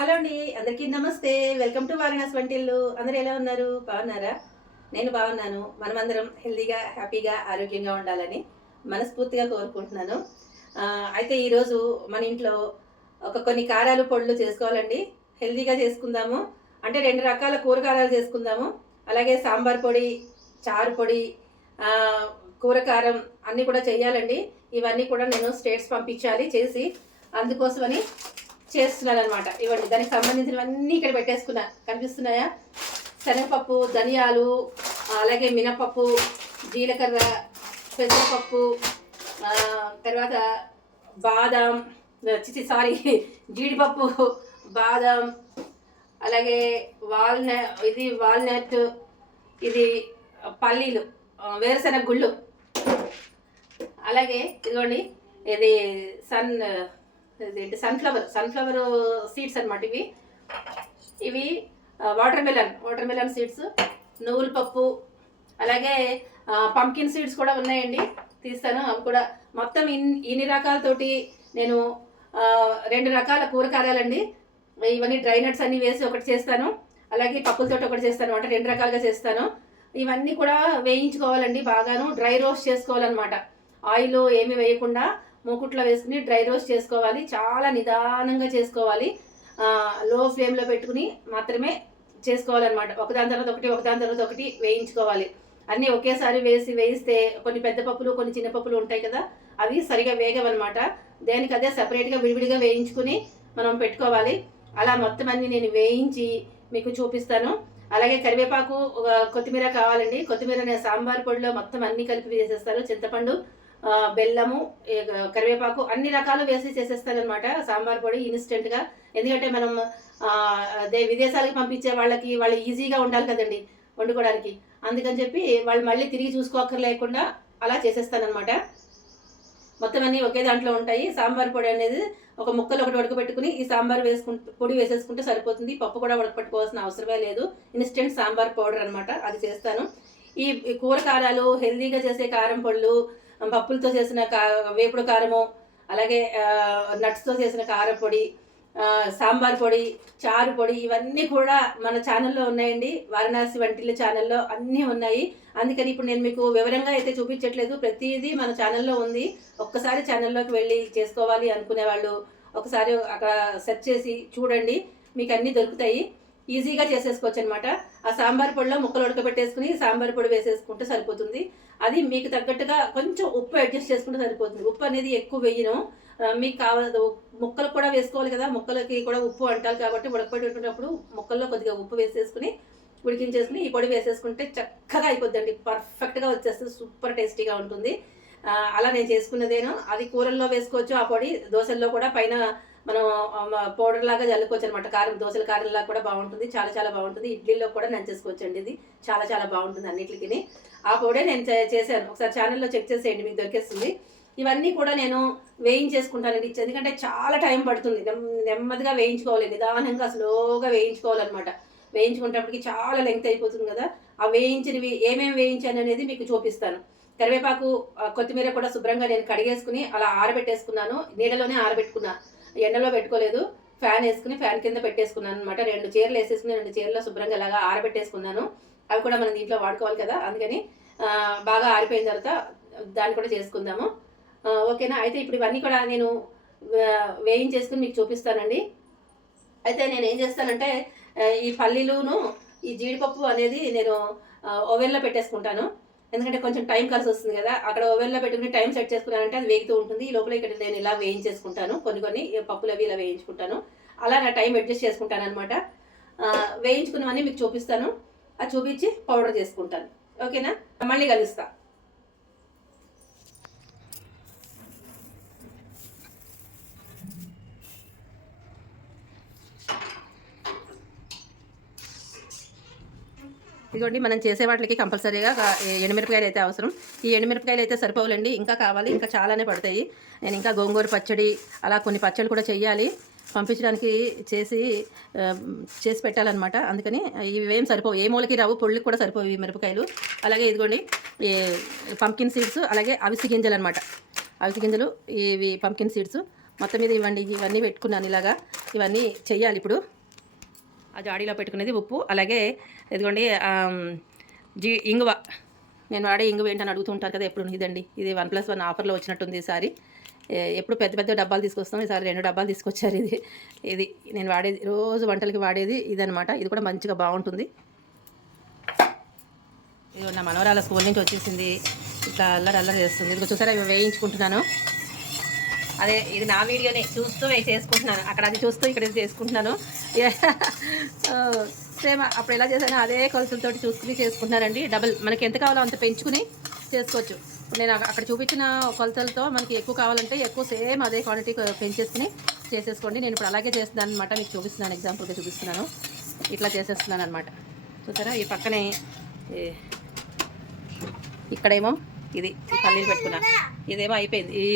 Hello అండి, అందరికీ నమస్తే. వెల్కమ్ టు వారణాసి వంటిల్లు. అందరూ ఎలా ఉన్నారు? బాగున్నారా? నేను బాగున్నాను. మనమందరం హెల్తీగా, హ్యాపీగా, ఆరోగ్యంగా ఉండాలని మనస్ఫూర్తిగా కోరుకుంటున్నాను. అయితే ఈరోజు మన ఇంట్లో కొన్ని కారాలు, పొడులు చేసుకోవాలండి. హెల్తీగా చేసుకుందాము. అంటే 2 రకాల కూర కారాలు చేసుకుందాము. అలాగే సాంబార్ పొడి, చారు పొడి, కూర కారం అన్నీ కూడా చేయాలండి. ఇవన్నీ కూడా నేను స్టేట్స్ పంపించాలి చేసి. అందుకోసమని చేస్తున్నాననమాట. ఇవ్వండి, దానికి సంబంధించినవన్నీ ఇక్కడ పెట్టేసుకున్నా. కనిపిస్తున్నాయా? శనగపప్పు, ధనియాలు, అలాగే మినపప్పు, జీలకర్ర, పెసరపప్పు, తర్వాత బాదం, సారీ, జీడిపప్పు, బాదం, అలాగే వాల్నట్, ఇది పల్లీలు, వేరుశెనగ గుళ్ళు, అలాగే ఇదిగోండి ఇది సన్ఫ్లవర్ సీడ్స్ అనమాట. ఇవి వాటర్ మెలన్ సీడ్స్, నువ్వుల పప్పు, అలాగే పంకిన్ సీడ్స్ కూడా ఉన్నాయండి. తీస్తాను అవి కూడా. మొత్తం ఇన్ని రకాలతోటి నేను 2 రకాల కూరకారాలండి. ఇవన్నీ డ్రై నట్స్ అన్నీ వేసి ఒకటి చేస్తాను, అలాగే పప్పులతోటి ఒకటి చేస్తాను. అంటే 2 రకాలుగా చేస్తాను. ఇవన్నీ కూడా వేయించుకోవాలండి, బాగాను డ్రై రోస్ట్ చేసుకోవాలన్నమాట. ఆయిల్ ఏమి వేయకుండా మూకుట్లో వేసుకుని డ్రై రోస్ట్ చేసుకోవాలి. చాలా నిదానంగా చేసుకోవాలి. లో ఫ్లేమ్లో పెట్టుకుని మాత్రమే చేసుకోవాలన్నమాట. ఒకదాని తర్వాత ఒకటి వేయించుకోవాలి. అన్నీ ఒకేసారి వేయిస్తే కొన్ని పెద్ద పప్పులు, కొన్ని చిన్న పప్పులు ఉంటాయి కదా, అవి సరిగా వేగవన్నమాట. దేనికి అదే సపరేట్గా విడివిడిగా వేయించుకుని మనం పెట్టుకోవాలి. అలా మొత్తం అన్నీ నేను వేయించి మీకు చూపిస్తాను. అలాగే కరివేపాకు, కొత్తిమీర కావాలండి. కొత్తిమీర నేను సాంబార్ పొడిలో మొత్తం అన్నీ కలిపి వేసేస్తాను. చింతపండు, బెల్లము, కరివేపాకు అన్ని రకాలు వేసి చేసేస్తానమాట సాంబార్ పొడి ఇన్స్టెంట్గా. ఎందుకంటే మనం విదేశాలకు పంపించే వాళ్ళు ఈజీగా ఉండాలి కదండి వండుకోవడానికి. అందుకని చెప్పి వాళ్ళు మళ్ళీ తిరిగి చూసుకోక్కర్లేకుండా అలా చేసేస్తానమాట. మొత్తం అన్నీ ఒకే దాంట్లో ఉంటాయి. సాంబార్ పొడి అనేది ఒక ముక్కలు ఒకటి ఉడకబెట్టుకుని ఈ సాంబార్ పొడి వేసేసుకుంటే సరిపోతుంది. పప్పు కూడా ఉడకపెట్టుకోవాల్సిన అవసరమే లేదు. ఇన్స్టెంట్ సాంబార్ పౌడర్ అనమాట, అది చేస్తాను. ఈ కూర కారాలు, హెల్దీగా చేసే కారం పొడులు, పప్పులతో చేసిన వేపుడు కారము, అలాగే నట్స్తో చేసిన కారపొడి, సాంబార్ పొడి, చారు పొడి, ఇవన్నీ కూడా మన ఛానల్లో ఉన్నాయండి. వారణాసి వంటిల్లు ఛానల్లో అన్నీ ఉన్నాయి. అందుకని ఇప్పుడు నేను మీకు వివరంగా అయితే చూపించట్లేదు. ప్రతిదీ మన ఛానల్లో ఉంది. ఒక్కసారి ఛానల్లోకి వెళ్ళి చేసుకోవాలి అనుకునే వాళ్ళు ఒకసారి అక్కడ సెర్చ్ చేసి చూడండి, మీకు అన్నీ దొరుకుతాయి. ఈజీగా చేసేసుకోవచ్చు అనమాట. ఆ సాంబార్ పొడిలో ముక్కలు ఉడకబెట్టేసుకుని సాంబార్ పొడి వేసేసుకుంటే సరిపోతుంది. అది మీకు తగ్గట్టుగా కొంచెం ఉప్పు అడ్జస్ట్ చేసుకుంటే సరిపోతుంది. ఉప్పు అనేది ఎక్కువ వేయను. మీకు కావాలి, ముక్కలు కూడా వేసుకోవాలి కదా, ముక్కలకి కూడా ఉప్పు అంటారు కాబట్టి ఉడకబెట్టేటప్పుడు ముక్కల్లో కొద్దిగా ఉప్పు వేసేసుకుని ఉడికించేసుకుని ఈ పొడి వేసేసుకుంటే చక్కగా అయిపోద్దండి. పర్ఫెక్ట్గా వచ్చేస్తుంది, సూపర్ టేస్టీగా ఉంటుంది. అలా నేను చేసుకున్నదేను. అది కూరల్లో వేసుకోవచ్చు. ఆ పొడి దోశల్లో కూడా పైన మనం పౌడర్ లాగా జల్లుకోవచ్చు అనమాట. దోశల కారంలాగా కూడా బాగుంటుంది, చాలా చాలా బాగుంటుంది. ఇడ్లీలో కూడా నంచేసుకోవచ్చు అండి. ఇది చాలా చాలా బాగుంటుంది అన్నిటికీ. ఆ పొడే నేను చేశాను. ఒకసారి ఛానల్లో చెక్ చేసేయండి, మీకు దొరికేస్తుంది. ఇవన్నీ కూడా నేను వేయించేసుకుంటానండి. ఎందుకంటే చాలా టైం పడుతుంది. నెమ్మదిగా వేయించుకోవాలి, నిదానంగా స్లోగా వేయించుకోవాలన్నమాట. వేయించుకునేటప్పటికి చాలా లెంగ్త్ అయిపోతుంది కదా. ఆ వేయించినవి ఏమేమి వేయించాను అనేది మీకు చూపిస్తాను. కరివేపాకు, కొత్తిమీర కూడా శుభ్రంగా నేను కడిగేసుకుని అలా ఆరబెట్టేసుకున్నాను. నీడలోనే ఆరబెట్టుకున్నా, ఎండలో పెట్టుకోలేదు. ఫ్యాన్ వేసుకుని ఫ్యాన్ కింద పెట్టేసుకున్నాను అనమాట. 2 చీరలు వేసేసుకుని 2 చీరలో శుభ్రంగా అలాగా ఆరబెట్టేసుకున్నాను. అవి కూడా మనం దీంట్లో వాడుకోవాలి కదా, అందుకని బాగా ఆరిపోయిన తర్వాత దాన్ని కూడా చేసుకుందాము. ఓకేనా? అయితే ఇప్పుడు ఇవన్నీ కూడా నేను వేయించేసుకుని మీకు చూపిస్తానండి. అయితే నేను ఏం చేస్తానంటే ఈ పల్లీలును ఈ జీడిపప్పు అనేది నేను ఓవెన్లో పెట్టేసుకుంటాను. ఎందుకంటే కొంచెం టైం కలిసి వస్తుంది కదా. అక్కడ ఓవెన్లో పెట్టుకుని టైం సెట్ చేసుకున్నానంటే అది వేగుతూ ఉంటుంది. ఈ లోపల ఇక్కడ నేను ఇలా వేయించేసుకుంటాను. కొన్ని పప్పులు అవి ఇలా వేయించుకుంటాను. అలా నా టైం అడ్జస్ట్ చేసుకుంటాను అనమాట. వేయించుకున్నవన్నీ మీకు చూపిస్తాను. అది చూపించి పౌడర్ చేసుకుంటాను. ఓకేనా? మళ్ళీ కలుస్తా. ఇదిగోండి, మనం చేసే వాటికి కంపల్సరీగా ఎండుమిరపకాయలు అయితే అవసరం. ఈ ఎండుమిరపకాయలు అయితే సరిపోవులండి, ఇంకా కావాలి, ఇంకా చాలానే పడతాయి. నేను ఇంకా గోంగూర పచ్చడి, అలా కొన్ని పచ్చళ్ళు కూడా చెయ్యాలి. పంపించడానికి చేసి పెట్టాలన్నమాట. అందుకని ఇవేం సరిపోవు, ఏ మూలకి రావు, పొళ్ళకి కూడా సరిపోవు ఈ మిరపకాయలు. అలాగే ఇదిగోండి పంకిన్ సీడ్స్, అలాగే అవిసి గింజలు అనమాట. అవిసి గింజలు, ఇవి పంకిన్ సీడ్స్, మొత్తం మీద ఇవన్నీ పెట్టుకున్నాను ఇలాగా. ఇవన్నీ చెయ్యాలి ఇప్పుడు. ఆ జాడీలో పెట్టుకునేది ఉప్పు, అలాగే ఇదిగోండి ఇంగువ. నేను వాడే ఇంగువ ఏంటని అడుగుతూ ఉంటారు కదా ఎప్పుడు. ఇదండి, ఇది 1+1 ఆఫర్లో వచ్చినట్టుంది ఈసారి. ఎప్పుడు పెద్ద పెద్ద డబ్బాలు తీసుకొస్తాం, ఈసారి 2 డబ్బాలు తీసుకొచ్చారు. ఇది నేను వాడేది, రోజు వంటలకి వాడేది ఇదనమాట. ఇది కూడా మంచిగా బాగుంటుంది. ఇది నా మనవరాల స్కూల్ నుంచి వచ్చేసింది, ఇట్లా అల్లరి చేస్తుంది. ఇది చూసారా, ఇవి వేయించుకుంటున్నాను. అదే ఇది నా వీడియోని చూస్తూ చేసుకుంటున్నాను. అక్కడ అది చూస్తూ ఇక్కడ ఇది చేసుకుంటున్నాను. సేమ్ అప్పుడు ఎలా చేశానో అదే కొలతలతో చూసుకుని చేసుకుంటున్నానండి. డబుల్ మనకి ఎంత కావాలో అంత పెంచుకుని చేసుకోవచ్చు. నేను అక్కడ చూపించిన కొలతలతో మనకి ఎక్కువ కావాలంటే ఎక్కువ సేమ్ అదే క్వాంటిటీ పెంచేసుకుని చేసేసుకోండి. నేను ఇప్పుడు అలాగే చేస్తున్నాను అనమాట. మీకు చూపిస్తున్నాను, ఎగ్జాంపుల్గా చూపిస్తున్నాను. ఇట్లా చేసేస్తున్నాను అనమాట. చూసారా, ఈ పక్కనే ఇక్కడేమో ఇది పల్లీలు పెట్టుకున్నా, ఇదేమో అయిపోయింది. ఈ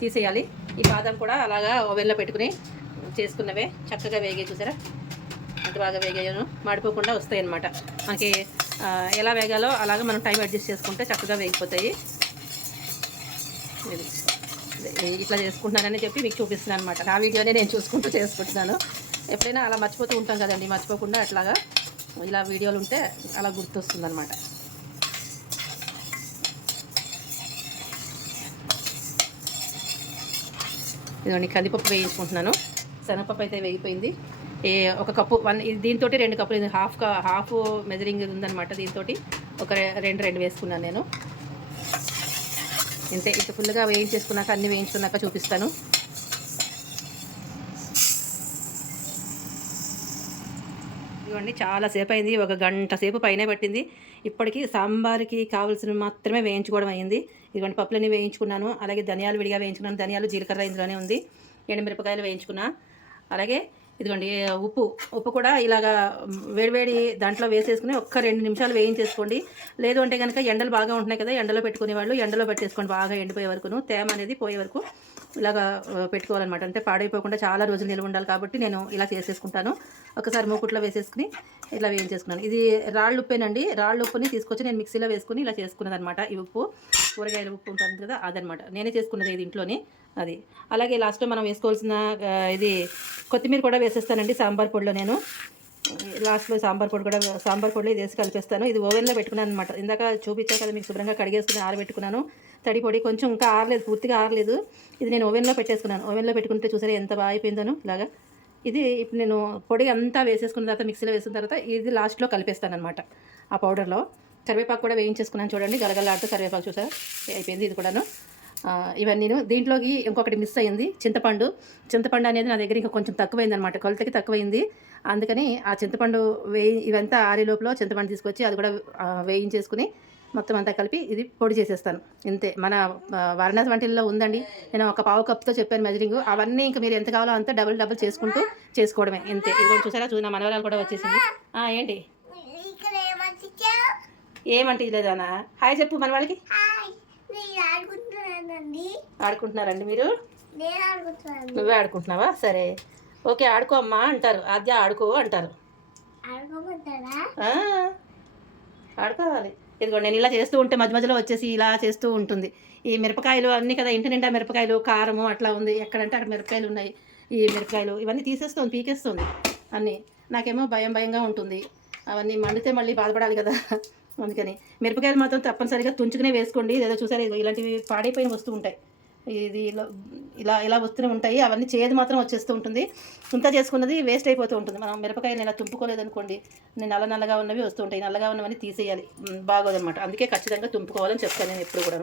తీసేయాలి. ఈ బాదం కూడా అలాగా ఓవెన్లో పెట్టుకుని చేసుకున్నవే చక్కగా వేగే. చూసారా ఎంత బాగా వేగాయో, మాడిపోకుండా వస్తాయి అన్నమాట. మనకి ఎలా వేగాలో అలాగా మనం టైం అడ్జస్ట్ చేసుకుంటే చక్కగా వేగిపోతాయి. ఇట్లా చేసుకుంటున్నానని చెప్పి మీకు చూపిస్తున్నాను అనమాట. నా వీడియోనే నేను చూసుకుంటూ చేసుకుంటున్నాను. ఎప్పుడైనా అలా మర్చిపోతూ ఉంటాం కదండి, మర్చిపోకుండా అట్లాగా ఇలా వీడియోలు ఉంటే అలా గుర్తొస్తుంది అనమాట. ఇదిగోండి కందిపప్పు వేయించుకుంటున్నాను. శనగపప్పు అయితే వేగిపోయింది. ఒక కప్పు దీంతో 2 కప్పులు, ఇది హాఫ్ మెజరింగ్ ఉందన్నమాట. దీంతో ఒక రెండు వేసుకున్నాను నేను. ఇంతే. ఇక ఫుల్గా వేయించేసుకున్నాక, అన్నీ వేయించుకున్నాక చూపిస్తాను. ఇదిగోండి చాలాసేపు అయింది, 1 గంట సేపు పైనే పట్టింది. ఇప్పటికీ సాంబార్కి కావాల్సిన మాత్రమే వేయించుకోవడం అయింది. ఇదిగోండి పప్పులన్నీ వేయించుకున్నాను, అలాగే ధనియాలు విడిగా వేయించుకున్నాను. ధనియాలు జీలకర్ర ఇందులోనే ఉంది. ఎండుమిరపకాయలు వేయించుకున్నా. అలాగే ఇదిగోండి ఉప్పు కూడా ఇలాగా వేడివేడి దాంట్లో వేసేసుకుని 2 నిమిషాలు వేయించేసుకోండి. లేదు అంటే కనుక ఎండలు బాగా ఉంటున్నాయి కదా, ఎండలో పెట్టుకునే వాళ్ళు ఎండలో పెట్టేసుకోండి, బాగా ఎండిపోయే వరకును, తేమ అనేది పోయే వరకు ఇలాగా పెట్టుకోవాలన్నమాట. అంటే పాడైపోకుండా చాలా రోజులు నిల్వ ఉండాలి కాబట్టి నేను ఇలా చేసేసుకుంటాను. ఒకసారి మూకుట్లో వేసేసుకుని ఇలా వేయించేసుకున్నాను. ఇది రాళ్ళు ఉప్పేనండి. రాళ్ళు ఉప్పుని తీసుకొచ్చి నేను మిక్సీలో వేసుకుని ఇలా చేసుకున్నది అనమాట. ఈ ఉప్పు కూరగాయల ఉప్పు ఉంటుంది కదా, అదనమాట. నేనే చేసుకున్నది ఇది ఇంట్లోనే. అది అలాగే లాస్ట్లో మనం వేసుకోవాల్సిన ఇది కొత్తిమీర కూడా వేసేస్తానండి సాంబార్ పొడిలో. నేను లాస్ట్లో సాంబార్ పొడిలో ఇది వేసి కలిపేస్తాను. ఇది ఓవెన్లో పెట్టుకున్నాను అనమాట. ఇందాక చూపించాను కదా మీకు, శుభ్రంగా కడిగేసుకుని ఆరబెట్టుకున్నాను. తడి పొడి కొంచెం ఇంకా ఆరలేదు, పూర్తిగా ఆరలేదు. ఇది నేను ఓవెన్లో పెట్టేసుకున్నాను. ఓవెన్లో పెట్టుకుంటే చూసారా ఎంత బాగా అయిపోయిందను ఇలాగా. ఇది ఇప్పుడు నేను పొడి అంతా వేసేసుకున్న తర్వాత, మిక్సీలో వేసిన తర్వాత ఇది లాస్ట్లో కలిపేస్తాను అనమాట ఆ పౌడర్లో. కరివేపాకు కూడా వేయించేసుకున్నాను చూడండి, గలగలాడుతూ కరివేపాకు చూసారా అయిపోయింది ఇది కూడాను. ఇవన్నీ దీంట్లోకి ఇంకొకటి మిస్ అయ్యింది, చింతపండు అనేది నా దగ్గర ఇంకా కొంచెం తక్కువైంది అనమాట, కొలతకి తక్కువైంది. అందుకని ఆ చింతపండు ఇవంతా ఆరే లోపల చింతపండు తీసుకొచ్చి అది కూడా వేయించేసుకుని మొత్తం అంతా కలిపి ఇది పొడి చేసేస్తాను. ఇంతే. మన వారణాసి వంటల్లో ఉందండి, నేను ఒక పావు కప్తో చెప్పాను మెజరింగ్. అవన్నీ ఇంకా మీరు ఎంత కావాలో అంత డబుల్ చేసుకుంటూ చేసుకోవడమే. ఇంతే. ఇది కూడా చూసారా, నా మనవరాలు కూడా వచ్చేసింది. ఏంటి ఏమంటే లేదానా? హాయ్ చెప్పు మన వాళ్ళకి. ఆడుకుంటున్నారండి మీరు? నువ్వే ఆడుకుంటున్నావా? సరే ఓకే, ఆడుకో అమ్మా అంటారు. ఆద్య ఆడుకో అంటారు. ఆడుకోవాలి. ఇదిగోండి నేను ఇలా చేస్తూ ఉంటే మధ్య మధ్యలో వచ్చేసి ఇలా చేస్తూ ఉంటుంది. ఈ మిరపకాయలు అన్నీ కదా, ఇంటి నిండా మిరపకాయలు, కారము అట్లా ఉంది. ఎక్కడంటే అక్కడ మిరపకాయలు ఉన్నాయి. ఈ మిరపకాయలు ఇవన్నీ తీసేస్తుంది, పీకేస్తుంది అన్నీ. నాకేమో భయంగా ఉంటుంది. అవన్నీ మండితే మళ్ళీ బాధపడాలి కదా, అందుకని మిరపకాయలు మాత్రం తప్పనిసరిగా తుంచుకునే వేసుకోండి. ఏదో చూసారు, ఇలాంటివి పాడైపోయిన వస్తూ ఉంటాయి. ఇది ఇలా వస్తూనే ఉంటాయి. అవన్నీ చేదు మాత్రం వచ్చేస్తూ ఉంటుంది. ఇంత చేసుకున్నది వేస్ట్ అయిపోతూ ఉంటుంది. మనం మిరపకాయలు ఇలా తుంపుకోలేదనుకోండి, నల్లగా ఉన్నవి వస్తూ ఉంటాయి. నల్లగా ఉన్నవన్నీ తీసేయాలి, బాగోదన్నమాట. అందుకే ఖచ్చితంగా తుంపుకోవాలని చెప్తాను నేను ఎప్పుడు కూడా.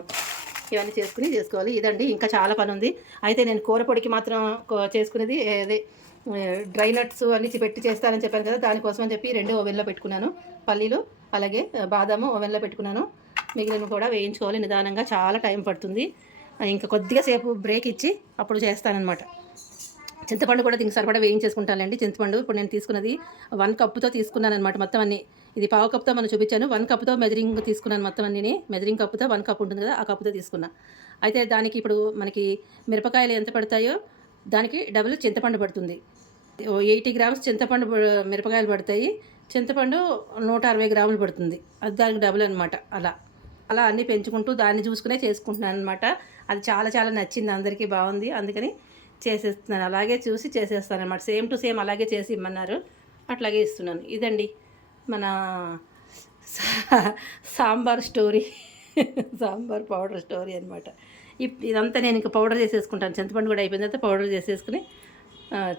ఇవన్నీ చేసుకోవాలి. ఇదండి, ఇంకా చాలా పని ఉంది. అయితే నేను కూర పొడికి మాత్రం చేసుకునేది అదే డ్రై నట్స్ అన్ని పెట్టి చేస్తానని చెప్పాను కదా, దానికోసం అని చెప్పి 2 ఓవెన్లో పెట్టుకున్నాను. పల్లీలు అలాగే బాదాము ఓవెన్లో పెట్టుకున్నాను. మిగిలినవి కూడా వేయించుకోవాలి నిదానంగా, చాలా టైం పడుతుంది. ఇంకా కొద్దిగా సేపు బ్రేక్ ఇచ్చి అప్పుడు చేస్తానన్నమాట. చింతపండు కూడా దీనికి సరిపడా వేయించేసుకుంటానండి. చింతపండు ఇప్పుడు నేను తీసుకున్నది 1 కప్పుతో తీసుకున్నాను అనమాట. మొత్తం అన్నీ ఇది పావు కప్తో మనం చూపించాను. 1 కప్పుతో మెజరింగ్ తీసుకున్నాను మొత్తం అన్నీ. మెజరింగ్ కప్పుతో 1 కప్ ఉంటుంది కదా, ఆ కప్పుతో తీసుకున్నా. అయితే దానికి ఇప్పుడు మనకి మిరపకాయలు ఎంత పడతాయో దానికి డబుల్ చింతపండు పడుతుంది. 80 గ్రామ్స్ చింతపండు మిరపకాయలు పడతాయి. చింతపండు 160 గ్రాములు పడుతుంది. అది దానికి డబుల్ అనమాట. అలా అన్నీ పెంచుకుంటూ దాన్ని చూసుకునే చేసుకుంటున్నాను అనమాట. అది చాలా నచ్చింది అందరికీ, బాగుంది. అందుకని చేసేస్తున్నాను, అలాగే చూసి చేసేస్తాను అనమాట. సేమ్ టు సేమ్ అలాగే చేసి ఇమ్మన్నారు, అట్లాగే ఇస్తున్నాను. ఇదండి మన sambar story, sambar powder story అనమాట. ఇదంతా నేను ఇంకా పౌడర్ చేసేసుకుంటాను. చింతపండు కూడా అయిపోయిన తర్వాత పౌడర్ చేసేసుకుని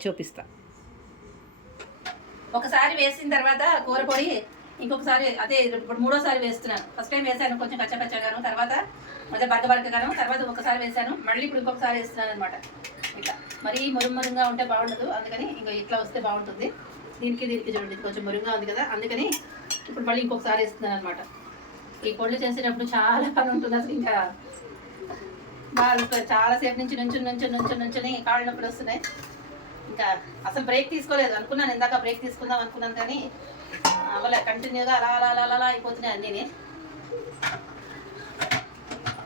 చూపిస్తాను. ఒకసారి వేసిన తర్వాత కూర పొడి ఇంకొకసారి అదే ఇప్పుడు మూడోసారి వేస్తున్నాను. ఫస్ట్ టైం వేసాను కొంచెం కచ్చపచ్చగాను, తర్వాత అదే బరకగాను, తర్వాత ఒకసారి వేసాను, మళ్ళీ ఇప్పుడు ఇంకొకసారి వేస్తున్నాను అనమాట. ఇట్లా మరీ మురుమురుగా ఉంటే బాగుండదు, అందుకని ఇంకా ఇట్లా వస్తే బాగుంటుంది. దీనికి చూడండి కొంచెం మురుగ్గా ఉంది కదా, అందుకని ఇప్పుడు మళ్ళీ ఇంకొకసారి వేస్తున్నాను అనమాట. ఈ పొడులు చేసేటప్పుడు చాలా పని ఉంటుంది అసలు. ఇంకా బాగా చాలాసేపు నుంచి నుంచుని కాళ్ళు నొప్పులు వస్తున్నాయి. ఇంకా అసలు బ్రేక్ తీసుకోలేదు అనుకున్నాను, ఇందాక బ్రేక్ తీసుకుందాం అనుకున్నాను కానీ అవ్వలే. కంటిన్యూగా అలా అలా అలా అలా అయిపోతున్నాయి అన్నీ.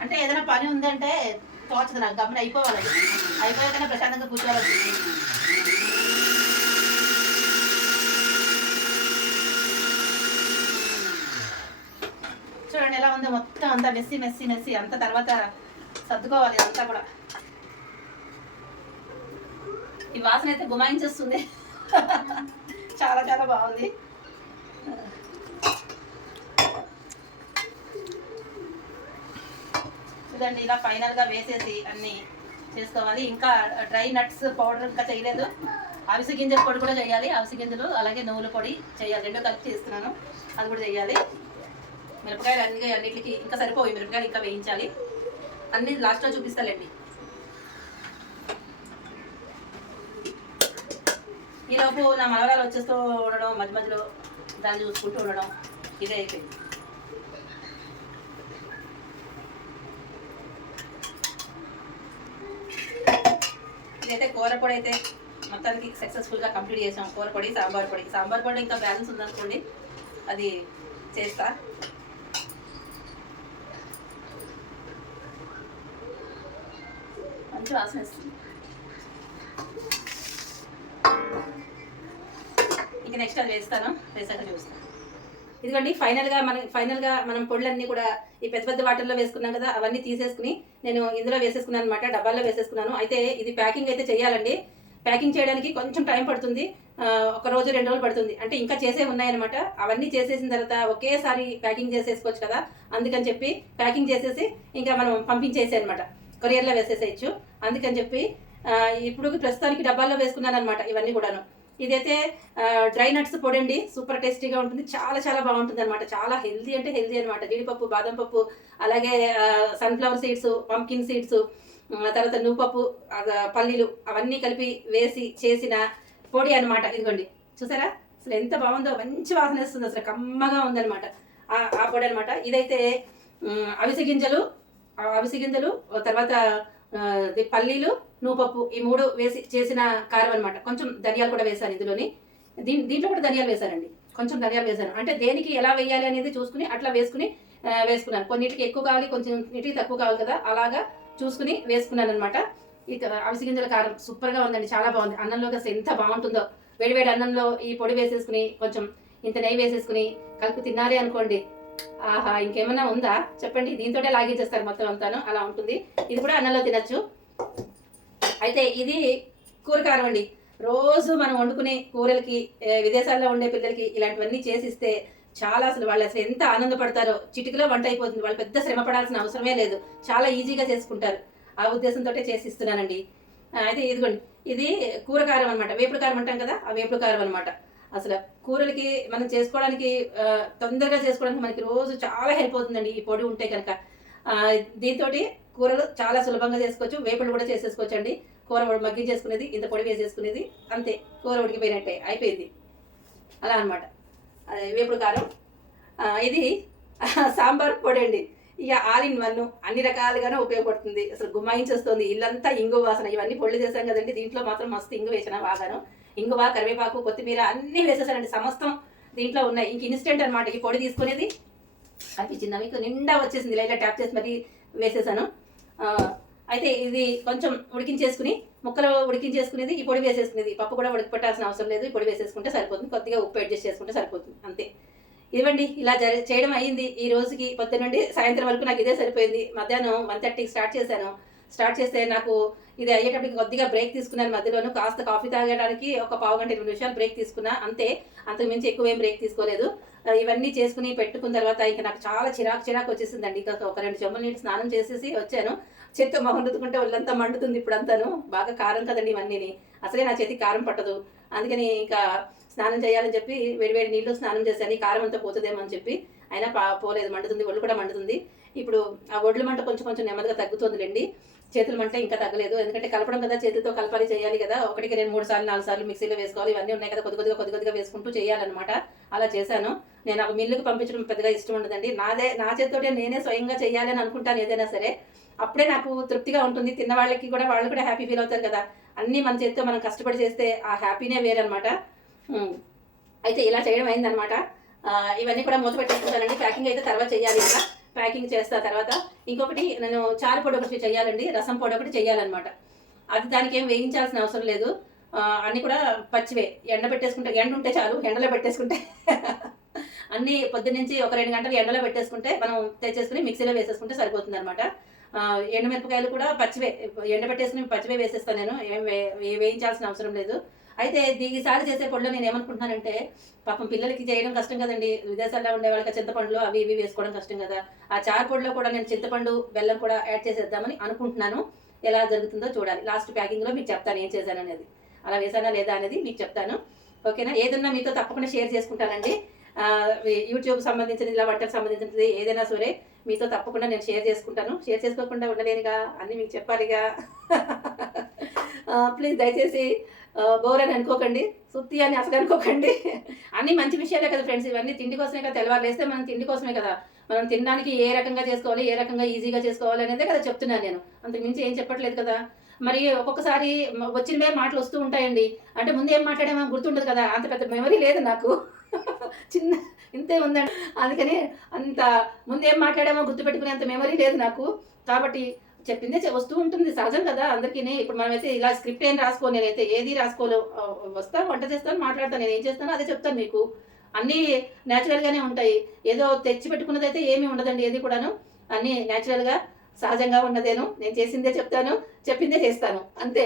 అంటే ఏదైనా పని ఉందంటే తోచదు నాకు, గమని అయిపోవాలి, అయిపోయాకనే ప్రశాంతంగా కూర్చోవాలి. చూడండి ఎలా ఉందో, మొత్తం అంతా మెస్సి అంత తర్వాత సర్దుకోవాలి అంతా కూడా. ఈ వాసన అయితే గుమాయించేస్తుంది, చాలా చాలా బాగుంది. ఇదండి ఇలా ఫైనల్గా వేసేసి అన్నీ చేసుకోవాలి. ఇంకా డ్రై నట్స్ పౌడర్ ఇంకా చేయలేదు. అవిసె గింజల పొడి కూడా చేయాలి, అవిసె గింజలు అలాగే నువ్వుల పొడి చేయాలి, రెండు కలిపి చేస్తున్నాను, అది కూడా చేయాలి. మిరపకాయలు అన్నిటికి ఇంకా సరిపోయి, మిరపకాయలు ఇంకా వేయించాలి. అన్నీ లాస్ట్లో చూపిస్తాలేండి. ఈలోపు నా మనవరాలు వచ్చేస్తూ ఉండడం, మధ్య మధ్యలో దాన్ని చూసుకుంటూ ఉండడం, ఇదే అయిపోయింది. ఇదైతే కూర పొడి అయితే మొత్తానికి సక్సెస్ఫుల్గా కంప్లీట్ చేసాం. కూర పొడి, సాంబార్ పొడి ఇంకా బ్యాలెన్స్ ఉందనుకోండి, అది చేస్తా. మంచి వాసన వస్తుంది. ఇంకా నెక్స్ట్ అది వేస్తాను, వేసాక చూస్తాను. ఇదిగోండి ఫైనల్గా మనం పొడులన్నీ కూడా ఈ పెద్ద పెద్ద వాటర్లో వేసుకున్నాం కదా, అవన్నీ తీసేసుకుని నేను ఇందులో వేసేసుకున్నాను అనమాట, డబ్బాల్లో వేసేసుకున్నాను. అయితే ఇది ప్యాకింగ్ అయితే చేయాలండి. ప్యాకింగ్ చేయడానికి కొంచెం టైం పడుతుంది, ఒక రోజు 2 రోజులు పడుతుంది. అంటే ఇంకా చేసే ఉన్నాయన్నమాట. అవన్నీ చేసేసిన తర్వాత ఒకేసారి ప్యాకింగ్ చేసేసుకోవచ్చు కదా, అందుకని చెప్పి ప్యాకింగ్ చేసేసి ఇంకా మనం పంపించేసే అనమాట, కొరియర్లో వేసేసేయచ్చు. అందుకని చెప్పి ఇప్పుడు ప్రస్తుతానికి డబ్బాల్లో వేసుకున్నాను అనమాట ఇవన్నీ కూడాను. ఇదైతే డ్రై నట్స్ పొడి అండి, సూపర్ టేస్టీగా ఉంటుంది, చాలా చాలా బాగుంటుంది అనమాట. చాలా హెల్దీ అంటే హెల్దీ అనమాట. జీడిపప్పు, బాదం పప్పు, అలాగే సన్ఫ్లవర్ సీడ్స్, పంకిన్ సీడ్స్, తర్వాత నువ్వుపప్పు, పల్లీలు అవన్నీ కలిపి వేసి చేసిన పొడి అనమాట. ఇదిగోండి చూసారా అసలు ఎంత బాగుందో, మంచి వాసన వేస్తుంది, అసలు కమ్మగా ఉందనమాట ఆ పొడి అనమాట. ఇదైతే అవిసె గింజలు తర్వాత పల్లీలు, నువ్వుపప్పు, ఈ 3 వేసి చేసిన కారం అనమాట. కొంచెం ధనియాలు కూడా వేసాను ఇందులోని, దీంట్లో కూడా ధనియాలు వేసానండి, కొంచెం ధనియాలు వేసాను. అంటే దేనికి ఎలా వేయాలి అనేది చూసుకుని అట్లా వేసుకున్నాను. కొన్నిటికి ఎక్కువ కావాలి, కొన్నిటికి తక్కువ కావాలి కదా, అలాగా చూసుకుని వేసుకున్నాను అనమాట. ఇక అవిసె గింజల కారం సూపర్గా ఉందండి, చాలా బాగుంది. అన్నంలోకి అసలు ఎంత బాగుంటుందో, వేడివేడి అన్నంలో ఈ పొడి వేసేసుకుని కొంచెం ఇంత నెయ్యి వేసేసుకుని కలిపి తిన్నారే అనుకోండి, ఆహా ఇంకేమన్నా ఉందా చెప్పండి, దీంతోటే లాగించేస్తారు మొత్తం అంతాను, అలా ఉంటుంది. ఇది కూడా అన్నంలో తినచ్చు. అయితే ఇది కూరకారం అండి. రోజు మనం వండుకునే కూరలకి విదేశాల్లో ఉండే పిల్లలకి ఇలాంటివన్నీ చేసిస్తే చాలా అసలు వాళ్ళు అసలు ఎంత ఆనందపడతారో. చిటికలో వంట అయిపోతుంది, వాళ్ళు పెద్ద శ్రమ పడాల్సిన అవసరమే లేదు, చాలా ఈజీగా చేసుకుంటారు. ఆ ఉద్దేశంతో చేసిస్తున్నానండి. అయితే ఇదిగోండి, ఇది కూరకారం అనమాట, వేపుడు కారం అంటాం కదా, ఆ వేపుడు కారం అనమాట. అసలు కూరలకి మనం చేసుకోవడానికి తొందరగా చేసుకోవడానికి మనకి రోజు చాలా హెల్ప్ అవుతుందండి ఈ పొడి ఉంటే కనుక. దీంతో కూరలు చాలా సులభంగా చేసుకోవచ్చు, వేపుడు కూడా చేసేసుకోవచ్చు అండి. కూర మగ్గించేసుకునేది, ఇంత పొడి వేసేసుకునేది, అంతే, కూర ఉడికిపోయినట్టే అయిపోయింది, అలా అనమాట. అదే వేపుడు కారం. ఇది సాంబార్ పొడి అండి, ఇక ఆల్ ఇన్ వన్, అన్ని రకాలుగానే ఉపయోగపడుతుంది. అసలు గుమ్మాయించేస్తుంది ఇల్లంతా ఇంగు వాసన. ఇవన్నీ పొళ్ళు చేశాం కదండి, దీంట్లో మాత్రం మస్తు ఇంగు వేసిన బాగాను. ఇంగువ, కరివేపాకు, కొత్తిమీర అన్నీ వేసేసానండి, సమస్తం దీంట్లో ఉన్నాయి. ఇంక ఇన్స్టెంట్ అనమాట ఈ పొడి తీసుకునేది. అనిపించిందా మీకు? నిండా వచ్చేసింది, ఇలా ట్యాప్ చేసి మరీ వేసేసాను. అయితే ఇది కొంచెం ఉడికించేసుకుని, ముక్కలు ఉడికించేసుకునేది, ఈ పొడి వేసేసుకునేది. పప్పు కూడా ఉడికి పెట్టాల్సిన అవసరం లేదు, ఈ పొడి వేసేసుకుంటే సరిపోతుంది, కొద్దిగా ఉప్పు అడ్జస్ట్ చేసుకుంటే సరిపోతుంది, అంతే. ఇవ్వండి ఇలా చేయడం అయ్యింది ఈ రోజుకి. పొద్దు నుండి సాయంత్రం వరకు నాకు ఇదే సరిపోయింది. మధ్యాహ్నం 1:30కి స్టార్ట్ చేశాను, స్టార్ట్ చేస్తే నాకు ఇది అయ్యేటప్పటికి కొద్దిగా బ్రేక్ తీసుకున్నాను మధ్యలోను. కాస్త కాఫీ తాగడానికి ఒక పావు గంట 20 నిమిషాలు బ్రేక్ తీసుకున్నా అంతే. అంతకు మించి ఎక్కువ ఏం బ్రేక్ తీసుకోలేదు. ఇవన్నీ చేసుకుని పెట్టుకున్న తర్వాత ఇంకా నాకు చాలా చిరాకు వచ్చేసిందండి. ఇంకా ఒక 2 చెంబులు నీళ్ళు స్నానం చేసేసి వచ్చాను. చేత్తో మొహం రుద్దుకుంటే ఒళ్ళంతా మండుతుంది ఇప్పుడు అంతాను. బాగా కారం కదండి ఇవన్నీని, అసలే నా చేతికి కారం పట్టదు. అందుకని ఇంకా స్నానం చేయాలని చెప్పి వేడి నీళ్ళు స్నానం చేశాను. ఈ కారం అంతా పోతుందేమో అని చెప్పి, అయినా పోలేదు, మండుతుంది, ఒళ్ళు కూడా మండుతుంది. ఇప్పుడు ఆ ఒడ్ల మంట కొంచెం నెమ్మదిగా తగ్గుతుందిలేండి. చేతుల మంట ఇంకా తగ్గలేదు, ఎందుకంటే కలపడం కదా, చేతులతో కలపాలి, చేయాలి కదా. ఒకటికి 2, 3 సార్లు 4 సార్లు మిక్సీలో వేసుకోవాలి, ఇవన్నీ ఉన్నాయి కదా, కొద్దిగా వేసుకుంటూ చేయాలన్నమాట. అలా చేశాను. నేను ఒక మిల్లుకి పంపించడం పెద్దగా ఇష్టం ఉండదండి. నా చేతితోటే నేనే స్వయంగా చేయాలని అనుకుంటాను ఏదైనా సరే. అప్పుడే నాకు తృప్తిగా ఉంటుంది. తిన్న వాళ్ళకి కూడా, వాళ్ళు కూడా హ్యాపీ ఫీల్ అవుతారు కదా. అన్నీ మన చేతితో మనం కష్టపడి చేస్తే ఆ హ్యాపీనే వేరనమాట. అయితే ఇలా చేయడం అయిందనమాట. ఇవన్నీ కూడా మూత పెట్టేసుకుంటానండి. ప్యాకింగ్ అయితే తర్వాత చేయాలి, ఇలా ప్యాకింగ్ చేస్తా. తర్వాత ఇంకొకటి నేను చారు పొడి ఒకటి చేయాలండి, రసం పొడి ఒకటి చేయాలన్నమాట. అది దానికి ఏం వేయించాల్సిన అవసరం లేదు. అన్నీ కూడా పచ్చివే, ఎండ ఉంటే చాలు, ఎండలో పెట్టేసుకుంటే అన్నీ పొద్దున్నుంచి ఒక 2 గంటలు ఎండలో పెట్టేసుకుంటే మనం తెచ్చేసుకుని మిక్సీలో వేసేసుకుంటే సరిపోతుంది అనమాట. ఎండుమిరపకాయలు కూడా పచ్చివే, ఎండబెట్టేసుకుని పచ్చివే వేసేస్తాను నేను, ఏం వేయించాల్సిన అవసరం లేదు. అయితే ఈసారి చేసే పొడిలో నేను ఏమనుకుంటున్నానంటే, పాపం పిల్లలకి చేయడం కష్టం కదండి, విదేశాల్లో ఉండే వాళ్ళకి చింతపండులు అవి ఇవి వేసుకోవడం కష్టం కదా. ఆ చారు పొడిలో కూడా నేను చింతపండు బెల్లం కూడా యాడ్ చేసేద్దామని అనుకుంటున్నాను. ఎలా జరుగుతుందో చూడాలి. లాస్ట్ ప్యాకింగ్లో మీకు చెప్తాను ఏం చేశాను అనేది, అలా వేసానా లేదా అనేది మీకు చెప్తాను. ఓకేనా? ఏదన్నా మీతో తప్పకుండా షేర్ చేసుకుంటానండి. యూట్యూబ్ సంబంధించినది, ఇలా వంటకు సంబంధించినది ఏదైనా సరే మీతో తప్పకుండా నేను షేర్ చేసుకుంటాను. షేర్ చేసుకోకుండా ఉండలేనుగా, అన్నీ మీకు చెప్పాలిగా. ప్లీజ్ దయచేసి బోర్ అని అనుకోకండి, సుత్తి అని అసలు అనుకోకండి. అన్నీ మంచి విషయాలే కదా ఫ్రెండ్స్, ఇవన్నీ తిండి కోసమే కదా. తెల్లవారు లేస్తే మనం తిండి కోసమే కదా, మనం తినడానికి ఏ రకంగా చేసుకోవాలి, ఏ రకంగా ఈజీగా చేసుకోవాలి అనేదే కదా చెప్తున్నాను నేను, అంతకు మించి ఏం చెప్పట్లేదు కదా. మరి ఒక్కొక్కసారి వచ్చినవే మాటలు వస్తూ ఉంటాయండి. అంటే ముందు ఏం మాట్లాడామో గుర్తుండదు కదా, అంత పెద్ద మెమరీ లేదు నాకు. చిన్న ఇంతే ఉందండి. అందుకని అంత ముందేం మాట్లాడామో గుర్తుపెట్టుకునేంత మెమరీ లేదు నాకు. కాబట్టి చెప్పిందే వస్తూ ఉంటుంది, సహజం కదా అందరికీ. ఇప్పుడు మనమైతే ఇలా స్క్రిప్ట్ ఏం రాసుకోను, నేనైతే ఏది రాసుకోను. వస్తాను, వంట చేస్తాను, మాట్లాడతాను, నేను ఏం చేస్తానో అదే చెప్తాను మీకు. అన్నీ న్యాచురల్గానే ఉంటాయి. ఏదో తెచ్చి పెట్టుకున్నది అయితే ఏమీ ఉండదండి, ఏది కూడాను. అన్నీ న్యాచురల్గా సహజంగా ఉన్నదేను. నేను చేసిందే చెప్తాను, చెప్పిందే చేస్తాను, అంతే.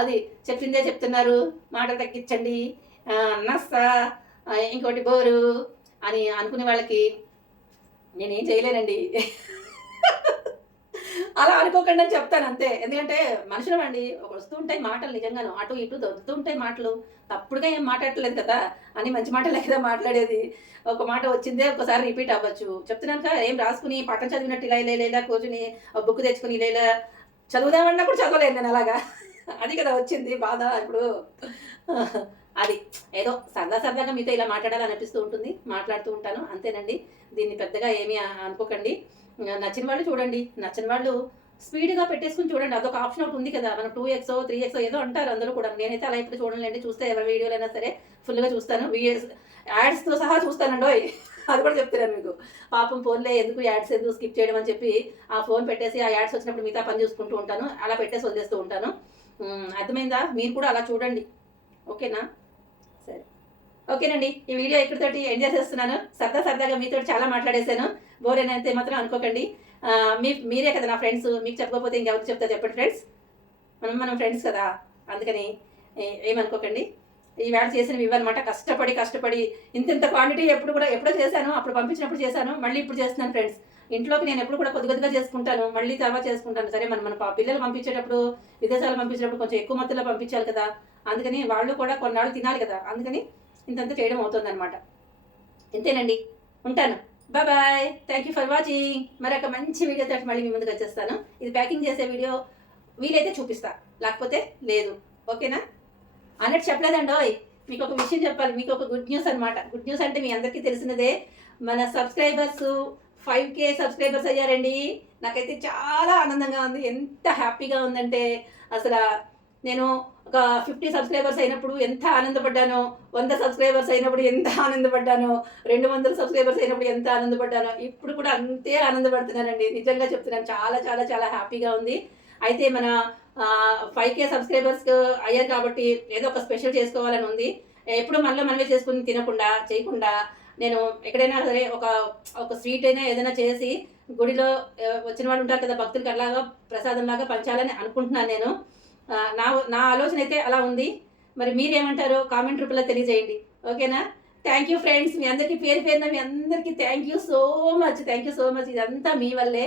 అది చెప్పిందే చెప్తున్నారు, మాట తగ్గించండి, నస్సా, ఇంకోటి బోరు అని అనుకునే వాళ్ళకి నేనేం చేయలేనండి. అలా అనుకోకుండా చెప్తాను అంతే. ఎందుకంటే మనుషులం అండి, వస్తూ ఉంటాయి మాటలు, నిజంగాను అటు ఇటు దొరుకుతూ ఉంటాయి మాటలు. తప్పుడుగా ఏం మాట్లాడట్లేదు కదా, అని మంచి మాటలే కదా మాట్లాడేది. ఒక మాట వచ్చిందే ఒకసారి రిపీట్ అవ్వచ్చు. చెప్తున్నాక ఏం రాసుకుని పట్టం చదివినట్టు ఇలా కూర్చుని బుక్ తెచ్చుకుని ఇలా చదువుదామన్నా కూడా చదవలేదు నేను అలాగా. అది కదా వచ్చింది బాధ ఇప్పుడు. అది ఏదో సరదాగా మీతో ఇలా మాట్లాడాలని అనిపిస్తూ ఉంటుంది, మాట్లాడుతూ ఉంటాను, అంతేనండి. దీన్ని పెద్దగా ఏమీ అనుకోకండి. నచ్చిన వాళ్ళు చూడండి, నచ్చిన వాళ్ళు స్పీడ్గా పెట్టేసుకుని చూడండి. అదొక ఆప్షన్ ఒకటి ఉంది కదా, మనం 2x 3x ఏదో అంటారు అందరూ కూడా. నేనైతే అలా ఇప్పుడు చూడండి, చూస్తే ఎవరి వీడియోలైనా సరే ఫుల్గా చూస్తాను, యాడ్స్తో సహా చూస్తానండో. అది కూడా చెప్తున్నాను మీకు. పాపం ఫోన్లే ఎందుకు యాడ్స్ ఎందుకు స్కిప్ చేయడం అని చెప్పి ఆ ఫోన్ పెట్టేసి ఆ యాడ్స్ వచ్చినప్పుడు మిగతా పని చూసుకుంటూ ఉంటాను, అలా పెట్టేసి వదిలేస్తూ ఉంటాను. అర్థమైందా? మీరు కూడా అలా చూడండి, ఓకేనా? సరే, ఓకేనండి. ఈ వీడియో ఇక్కడితోటి ఎంజాయ్ చేస్తున్నాను. సరదాగా మీతో చాలా మాట్లాడేశాను. బోర్ అయితే మాత్రం అనుకోకండి. మీరే కదా నా ఫ్రెండ్స్, మీకు చెప్పకపోతే ఇంకెవరికి చెప్తా చెప్పండి ఫ్రెండ్స్. మనం ఫ్రెండ్స్ కదా, అందుకని ఏమనుకోకండి. ఈ వేళ చేసినవి ఇవన్నమాట. కష్టపడి ఇంత క్వాంటిటీ ఎప్పుడో చేశాను, అప్పుడు పంపించినప్పుడు చేశాను, మళ్ళీ ఇప్పుడు చేస్తున్నాను ఫ్రెండ్స్. ఇంట్లోకి నేను ఎప్పుడు కూడా కొద్దిగా చేసుకుంటాను, మళ్ళీ తర్వాత చేసుకుంటాను. సరే, మన పిల్లలు పంపించేటప్పుడు, విదేశాలు పంపించేటప్పుడు కొంచెం ఎక్కువ మొత్తంలో పంపించాలి కదా, అందుకని వాళ్ళు కూడా కొన్నాళ్ళు తినాలి కదా, అందుకని ఇంతంతా చేయడం అవుతుంది అనమాట. ఇంతేనండి, ఉంటాను. Bye. Thank you for watching. మరొక మంచి వీడియో తోటి మళ్ళీ మీ ముందుకు వచ్చేస్తాను. ఇది ప్యాకింగ్ చేసే వీడియో, వీలైతే చూపిస్తా, లేకపోతే లేదు, ఓకేనా? అన్నట్టు చెప్పలేదండి, మీకు ఒక విషయం చెప్పాలి, మీకు ఒక గుడ్ న్యూస్ అనమాట. గుడ్ న్యూస్ అంటే మీ అందరికీ తెలిసినదే, మన సబ్స్క్రైబర్స్ 5K సబ్స్క్రైబర్స్ అయ్యారండి. నాకైతే చాలా ఆనందంగా ఉంది, ఎంత హ్యాపీగా ఉందంటే అసలు. నేను ఒక 50 సబ్స్క్రైబర్స్ అయినప్పుడు ఎంత ఆనందపడ్డానో, 100 సబ్స్క్రైబర్స్ అయినప్పుడు ఎంత ఆనందపడ్డానో, 200 సబ్స్క్రైబర్స్ అయినప్పుడు ఎంత ఆనందపడ్డానో, ఇప్పుడు కూడా అంతే ఆనందపడుతున్నానండి. నిజంగా చెప్తున్నాను, చాలా హ్యాపీగా ఉంది. అయితే మన 5K సబ్స్క్రైబర్స్ అయ్యారు కాబట్టి ఏదో ఒక స్పెషల్ చేసుకోవాలని ఉంది. ఎప్పుడు మనమే చేసుకుని చేయకుండా నేను ఎక్కడైనా సరే ఒక స్వీట్ అయినా ఏదైనా చేసి గుడిలో వచ్చిన వాళ్ళు ఉంటారు కదా భక్తులకి అలాగా ప్రసాదంలాగా పంచాలని అనుకుంటున్నాను నేను. నా ఆలోచన అయితే అలా ఉంది. మరి మీరేమంటారో కామెంట్ రూపంలో తెలియజేయండి. ఓకేనా? Thank you friends. మీ అందరికీ పేరు పేరున మీ అందరికీ థ్యాంక్ యూ సో మచ్. ఇదంతా మీ వల్లే,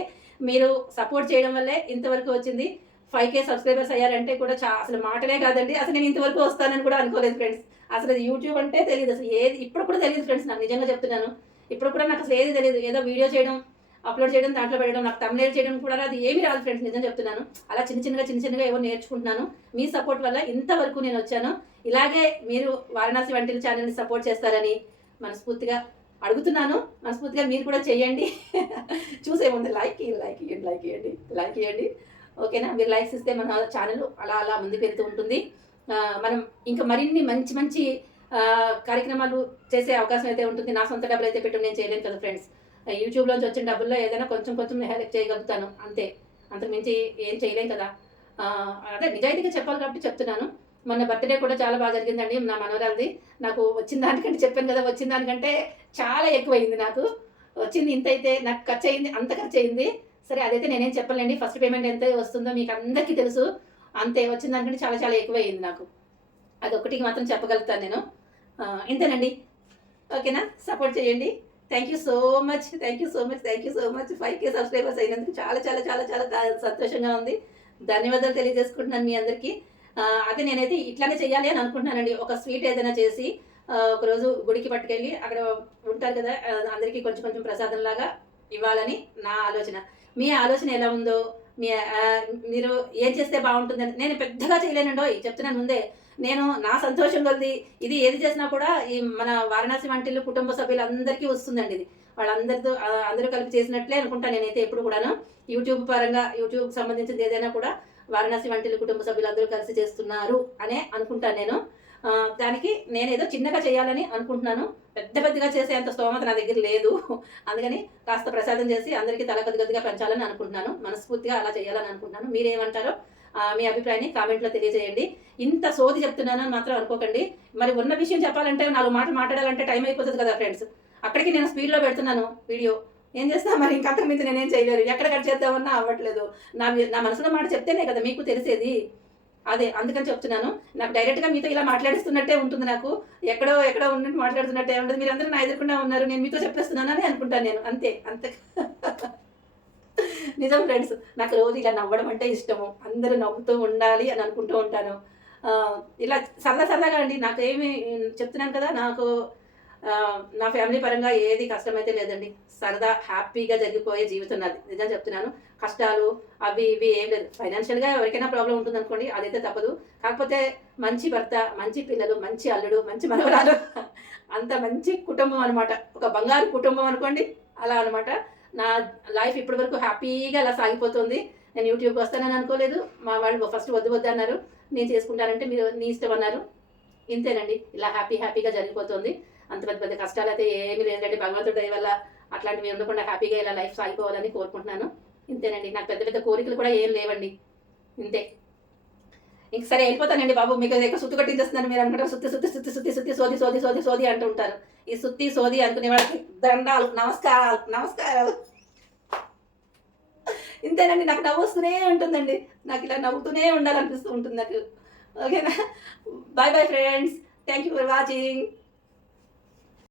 మీరు సపోర్ట్ చేయడం వల్లే ఇంతవరకు వచ్చింది. 5K సబ్స్క్రైబర్స్ అయ్యారంటే కూడా అసలు మాటలే కాదండి. అసలు నేను ఇంతవరకు వస్తానని కూడా అనుకోలేదు ఫ్రెండ్స్. అసలు యూట్యూబ్ అంటే తెలియదు, అసలు ఏది ఇప్పుడు కూడా తెలియదు ఫ్రెండ్స్. నాకు నిజంగా చెప్తున్నాను, ఇప్పుడు కూడా నాకు అసలు ఏది తెలియదు. ఏదో వీడియో చేయడం, అప్లోడ్ చేయడం, దాంట్లో పెట్టడం, నాకు తమ్నేల్ చేయడం కూడా అది ఏమీ రాదు ఫ్రెండ్స్. నిజం చెప్తున్నాను. అలా చిన్న చిన్నగా ఏవో నేర్చుకుంటున్నాను. మీ సపోర్ట్ వల్ల ఇంతవరకు నేను వచ్చాను. ఇలాగే మీరు వారణాసి వంటిల ఛానల్ని సపోర్ట్ చేస్తారని మనస్ఫూర్తిగా అడుగుతున్నాను. మనస్ఫూర్తిగా మీరు కూడా చేయండి. చూసే ముందు లైక్ ఇవ్వండి. ఓకేనా? మీరు లైక్స్ ఇస్తే మన ఛానల్ అలా ముందుకు వెళ్తూ ఉంటుంది. మనం ఇంకా మరిన్ని మంచి కార్యక్రమాలు చేసే అవకాశం అయితే ఉంటుంది. నా సొంత డబ్బులు అయితే పెట్టి నేను చేయలేను కదా ఫ్రెండ్స్. యూట్యూబ్లోంచి వచ్చిన డబ్బుల్లో ఏదైనా కొంచెం హెల్ప్ చేయగలుగుతాను అంతే. అంతకుమించి ఏం చేయలేం కదా. అదే నిజాయితీగా చెప్పాలి కాబట్టి చెప్తున్నాను. మొన్న బర్త్డే కూడా చాలా బాగా జరిగిందండి నా మనవరాలది. నాకు వచ్చిన దానికంటే చెప్పాను కదా, వచ్చిన దానికంటే చాలా ఎక్కువైంది. నాకు వచ్చింది ఇంత అయితే నాకు ఖర్చు అయింది, అంత ఖర్చు అయింది. సరే అదైతే నేనేం చెప్పలేండి. ఫస్ట్ పేమెంట్ ఎంత వస్తుందో మీకు అందరికీ తెలుసు. అంతే, వచ్చిన దానికంటే చాలా ఎక్కువైంది నాకు. అదొకటికి మాత్రం చెప్పగలుగుతాను నేను. ఇంతేనండి. ఓకేనా? సపోర్ట్ చేయండి. Thank you so much. 5K subscribers అయినందుకు చాలా సంతోషంగా ఉంది. ధన్యవాదాలు తెలియజేసుకుంటున్నాను మీ అందరికీ. అదే నేనైతే ఇట్లానే చెయ్యాలి అని అనుకుంటున్నానండి. ఒక స్వీట్ ఏదైనా చేసి ఒకరోజు గుడికి పట్టుకెళ్ళి అక్కడ ఉంటారు కదా, అందరికీ కొంచెం ప్రసాదంలాగా ఇవ్వాలని నా ఆలోచన. మీ ఆలోచన ఎలా ఉందో, మీరు ఏం చేస్తే బాగుంటుందని. నేను పెద్దగా చేయలేనండో, చెప్తున్నాను ముందే. నేను నా సంతోషం కొద్ది ఇది ఏది చేసినా కూడా ఈ మన వారణాసి వంటిల్లు కుటుంబ సభ్యులందరికీ వస్తుందండి. ఇది అందరూ కలిపి చేసినట్లే అనుకుంటాను నేనైతే ఎప్పుడు కూడాను. యూట్యూబ్ పరంగా, యూట్యూబ్ సంబంధించింది ఏదైనా కూడా వారణాసి వంటిల్లు కుటుంబ సభ్యులందరూ కలిసి చేస్తున్నారు అనే అనుకుంటాను నేను. దానికి నేనేదో చిన్నగా చేయాలని అనుకుంటున్నాను. పెద్దగా చేసే అంత స్తోమత నా దగ్గర లేదు. అందుకని కాస్త ప్రసాదం చేసి అందరికీ కొద్దిగా పెంచాలని అనుకుంటున్నాను. మనస్ఫూర్తిగా అలా చేయాలని అనుకుంటున్నాను. మీరేమంటారో మీ అభిప్రాయాన్ని కామెంట్లో తెలియజేయండి. ఇంత సోది చెప్తున్నాను అని మాత్రం అనుకోకండి. మరి ఉన్న విషయం చెప్పాలంటే 4 మాటలు మాట్లాడాలంటే టైం అయిపోతుంది కదా ఫ్రెండ్స్. అక్కడికి నేను స్పీడ్లో పెడుతున్నాను వీడియో. ఏం చేస్తా మరి, ఇంకంతకు మించి నేనేం చేయలేరు. ఎక్కడ కట్ చేద్దామన్నా అవ్వట్లేదు. నా మనసులో మాట చెప్తేనే కదా మీకు తెలిసేది. అదే అందుకని చెప్తున్నాను. నాకు డైరెక్ట్గా మీతో ఇలా మాట్లాడిస్తున్నట్టే ఉంటుంది. నాకు ఎక్కడో ఉన్నట్టు మాట్లాడుతున్నట్టే ఉంటుంది. మీరందరూ నా ఎదుర్కొన్నా ఉన్నారు, నేను మీతో చెప్పేస్తున్నాను అని అనుకుంటాను నేను. అంతే. నిజం ఫ్రెండ్స్, నాకు రోజు ఇలా నవ్వడం అంటే ఇష్టము. అందరూ నవ్వుతూ ఉండాలి అని అనుకుంటూ ఉంటాను. ఇలా సరదాగా అండి. నాకేమి చెప్తున్నాను కదా, నాకు నా ఫ్యామిలీ పరంగా ఏది కష్టమైతే లేదండి. సరదా హ్యాపీగా జరిగిపోయే జీవితం నాది. నిజం చెప్తున్నాను. కష్టాలు అవి ఇవి ఏం లేదు. ఫైనాన్షియల్గా ఎవరికైనా ప్రాబ్లం ఉంటుంది అనుకోండి, అదైతే తప్పదు. కాకపోతే మంచి భర్త, మంచి పిల్లలు, మంచి అల్లుడు, మంచి మనవరాలు, అంత మంచి కుటుంబం అనమాట. ఒక బంగారు కుటుంబం అనుకోండి, అలా అనమాట. నా లైఫ్ ఇప్పటి వరకు హ్యాపీగా అలా సాగిపోతుంది. నేను యూట్యూబ్కి వస్తానని అనుకోలేదు. మా వాళ్ళు ఫస్ట్ వద్దు అన్నారు. నేను చేసుకుంటానంటే మీరు నీ ఇష్టం అన్నారు. ఇంతేనండి. ఇలా హ్యాపీగా జరిగిపోతుంది. అంత పెద్ద కష్టాలు అయితే ఏమీ లేదండి. భగవంతుడి దయ వల్ల అట్లాంటివి ఉండకుండా హ్యాపీగా ఇలా లైఫ్ సాగిపోవాలని కోరుకుంటున్నాను. ఇంతేనండి. నాకు పెద్ద కోరికలు కూడా ఏం లేవండి. ఇంతే. ఇంక సరే వెళ్ళిపోతానండి బాబు. మీకు ఎక్కువ సుత్తు కట్టించేస్తున్నాను. మీరు అనుకుంటారు సుత్తి సోది అంటూ ఉంటారు. ఈ సుత్తి సోది అనుకునే వాళ్ళకి దండాలు, నమస్కారాలు. ఇంతేనండి. నాకు నవ్వు వస్తూనే ఉంటుందండి. నాకు ఇలా నవ్వుతూనే ఉండాలనిపిస్తూ ఉంటుంది నాకు. ఓకేనా? Bye friends. Thank you for watching.